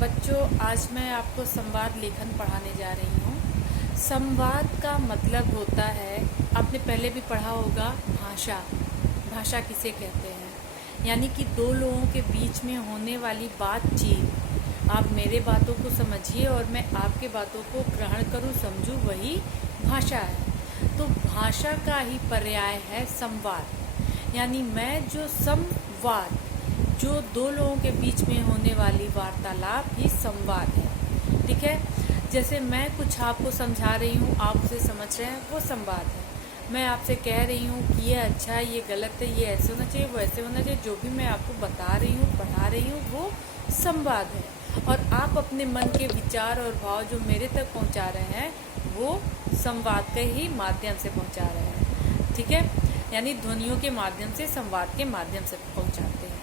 बच्चों, आज मैं आपको संवाद लेखन पढ़ाने जा रही हूँ। संवाद का मतलब होता है, आपने पहले भी पढ़ा होगा, भाषा। भाषा किसे कहते हैं? यानी कि दो लोगों के बीच में होने वाली बातचीत। आप मेरे बातों को समझिए और मैं आपके बातों को ग्रहण करूँ, समझूँ, वही भाषा है। तो भाषा का ही पर्याय है संवाद। यानी मैं जो संवाद, जो दो लोगों के बीच में होने वाली वार्तालाप ही संवाद है। ठीक है। जैसे मैं कुछ आपको समझा रही हूँ, आप उसे समझ रहे हैं, वो संवाद है। मैं आपसे कह रही हूँ कि ये अच्छा है, ये गलत है, ये ऐसे होना चाहिए, वो ऐसे होना चाहिए। जो भी मैं आपको बता रही हूँ, पढ़ा रही हूँ, वो संवाद है। और आप अपने मन के विचार और भाव जो मेरे तक पहुँचा रहे हैं, वो संवाद के ही माध्यम से पहुँचा रहे हैं। ठीक है। यानी ध्वनियों के माध्यम से, संवाद के माध्यम से पहुँचाते हैं।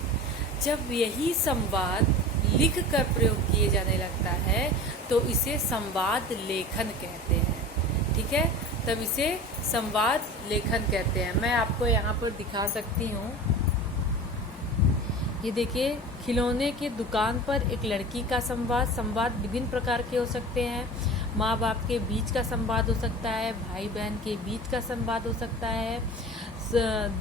जब यही संवाद लिख कर प्रयोग किए जाने लगता है तो इसे संवाद लेखन कहते हैं। ठीक है। तब इसे संवाद लेखन कहते हैं। मैं आपको यहाँ पर दिखा सकती हूँ। ये देखिए, खिलौने की दुकान पर एक लड़की का संवाद। संवाद विभिन्न प्रकार के हो सकते हैं। माँ बाप के बीच का संवाद हो सकता है, भाई बहन के बीच का संवाद हो सकता है,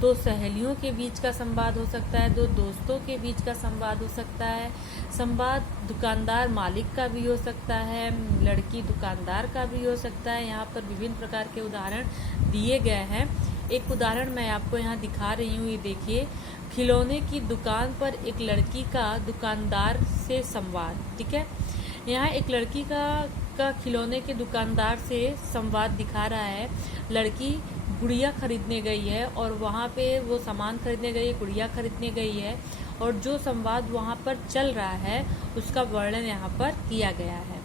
दो सहेलियों के बीच का संवाद हो सकता है, दो दोस्तों के बीच का संवाद हो सकता है। संवाद दुकानदार मालिक का भी हो सकता है, लड़की दुकानदार का भी हो सकता है। यहाँ पर विभिन्न प्रकार के उदाहरण दिए गए हैं। एक उदाहरण मैं आपको यहाँ दिखा रही हूँ। ये देखिए, खिलौने की दुकान पर एक लड़की का दुकानदार से संवाद। ठीक है। यहाँ एक लड़की का खिलौने के दुकानदार से संवाद दिखा रहा है। लड़की गुड़िया खरीदने गई है और वहाँ पे वो सामान खरीदने गई है, गुड़िया खरीदने गई है, और जो संवाद वहाँ पर चल रहा है उसका वर्णन यहाँ पर किया गया है।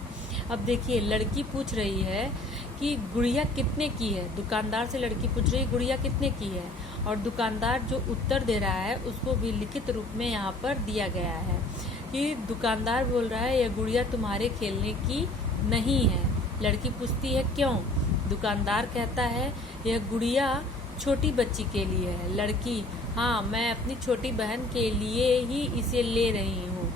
अब देखिए, लड़की पूछ रही है कि गुड़िया कितने की है। दुकानदार से लड़की पूछ रही है गुड़िया कितने की है, और दुकानदार जो उत्तर दे रहा है उसको भी लिखित रूप में यहाँ पर दिया गया है कि दुकानदार बोल रहा है, यह गुड़िया तुम्हारे खेलने की नहीं है। लड़की पूछती है क्यों? दुकानदार कहता है, यह गुड़िया छोटी बच्ची के लिए है। लड़की, हाँ, मैं अपनी छोटी बहन के लिए ही इसे ले रही हूँ।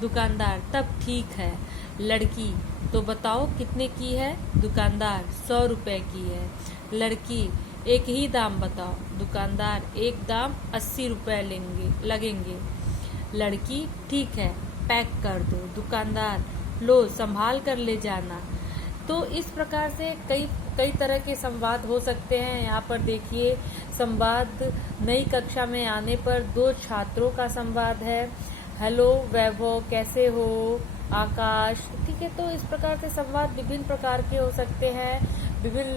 दुकानदार, तब ठीक है। लड़की, तो बताओ कितने की है? दुकानदार, 100 रुपए की है। लड़की, एक ही दाम बताओ। दुकानदार, एक दाम 80 रुपए लगेंगे। लड़की, ठीक है, पैक कर दो। दुकानदार, लो, संभाल कर ले जाना। तो इस प्रकार से कई तरह के संवाद हो सकते हैं। यहाँ पर देखिए, संवाद नई कक्षा में आने पर दो छात्रों का संवाद है। हेलो वैभव, कैसे हो? आकाश। ठीक है। तो इस प्रकार से संवाद विभिन्न प्रकार के हो सकते हैं। विभिन्न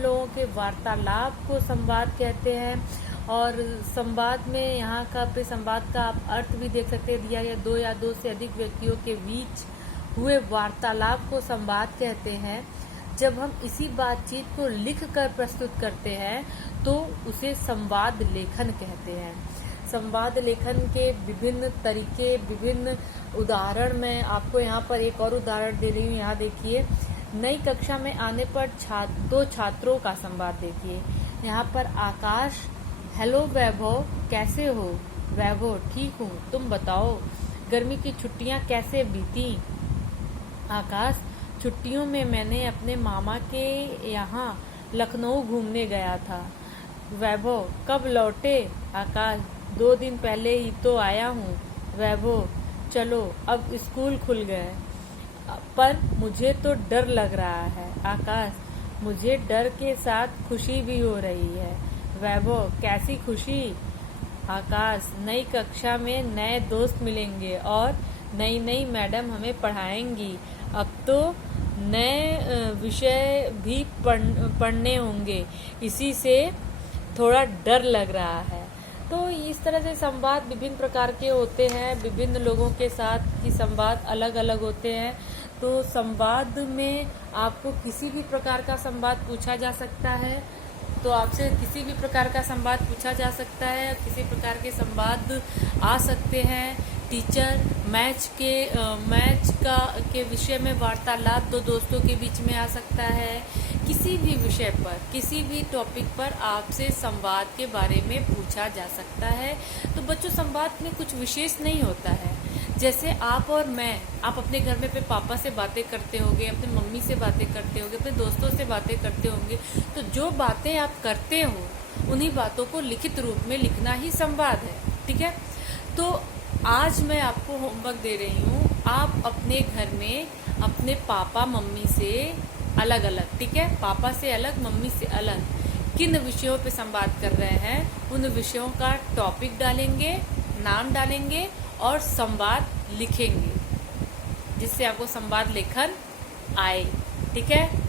लोगों के वार्तालाप को संवाद कहते हैं। और संवाद में यहाँ का पे संवाद का आप अर्थ भी देख सकते हैं, दिया या दो से अधिक व्यक्तियों के बीच हुए वार्तालाप को संवाद कहते हैं। जब हम इसी बातचीत को लिख कर प्रस्तुत करते हैं तो उसे संवाद लेखन कहते हैं। संवाद लेखन के विभिन्न तरीके, विभिन्न उदाहरण मैं आपको यहाँ पर एक और उदाहरण दे रही हूँ। यहाँ देखिए, नई कक्षा में आने पर दो छात्रों का संवाद देखिए। यहाँ पर आकाश, हेलो वैभव, कैसे हो? वैभव, ठीक हूँ, तुम बताओ गर्मी की छुट्टियाँ कैसे बीती? आकाश, छुट्टियों में मैंने अपने मामा के यहाँ लखनऊ घूमने गया था। वैभव, कब लौटे? आकाश, 2 दिन पहले ही तो आया हूँ। वैभव, चलो अब स्कूल खुल गए, पर मुझे तो डर लग रहा है। आकाश, मुझे डर के साथ खुशी भी हो रही है। वैभव, कैसी खुशी? आकाश, नई कक्षा में नए दोस्त मिलेंगे और नई मैडम हमें पढ़ाएंगी। अब तो नए विषय भी पढ़ने होंगे, इसी से थोड़ा डर लग रहा है। तो इस तरह से संवाद विभिन्न प्रकार के होते हैं। विभिन्न लोगों के साथ की संवाद अलग अलग होते हैं। तो संवाद में आपको किसी भी प्रकार का संवाद पूछा जा सकता है, तो आपसे किसी भी प्रकार का संवाद पूछा जा सकता है। किसी प्रकार के संवाद आ सकते हैं। टीचर, मैच के विषय में वार्तालाप दो दोस्तों के बीच में आ सकता है। किसी भी विषय पर, किसी भी टॉपिक पर आपसे संवाद के बारे में पूछा जा सकता है। तो बच्चों, संवाद में कुछ विशेष नहीं होता है। जैसे आप और मैं, आप अपने घर में अपने पापा से बातें करते होंगे, अपने मम्मी से बातें करते होंगे, अपने दोस्तों से बातें करते होंगे, तो जो बातें आप करते हो उन्हीं बातों को लिखित रूप में लिखना ही संवाद है। ठीक है, तो आज मैं आपको होमवर्क दे रही हूँ, आप अपने घर में अपने पापा मम्मी से अलग अलग, ठीक है, पापा से अलग मम्मी से अलग किन विषयों पे संवाद कर रहे हैं, उन विषयों का टॉपिक डालेंगे, नाम डालेंगे और संवाद लिखेंगे, जिससे आपको संवाद लेखन आए। ठीक है।